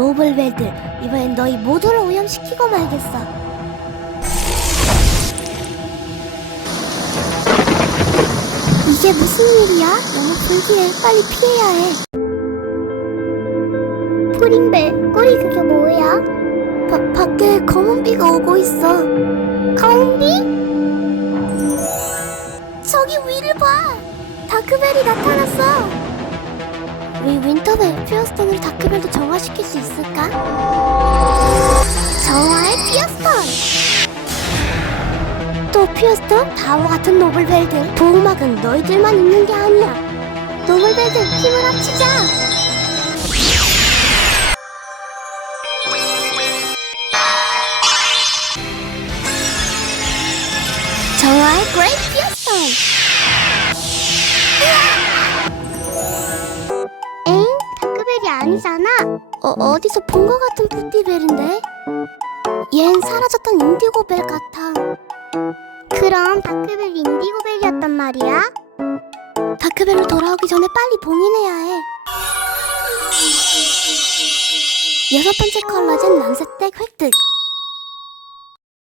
노블벨들 이번엔 너희 모두를 오염시키고 말겠어 이게 무슨 일이야? 너무 불길해 빨리 피해야 해 푸린벨 꼬리 그게 뭐야? 바, 밖에 검은 비가 오고 있어 검은 비? 저기 위를 봐 다크벨이 나타났어 윈터벨 피어스톤으로 다크벨도 정화시킬 수 있을까? 정화의 피어스톤! 또 피어스톤? 바보 같은 노블벨들 보호막은 너희들만 있는 게 아니야 노블벨들 힘을 합치자 정화의 그레이트 피어스톤 아니잖아. 어, 어디서 본 것 같은 푸티벨인데? 얜 사라졌던 인디고벨 같아. 그럼 다크벨이 인디고벨이었단 말이야? 다크벨로 돌아오기 전에 빨리 봉인해야 해. 여섯 번째 컬러젠 남색덱 획득.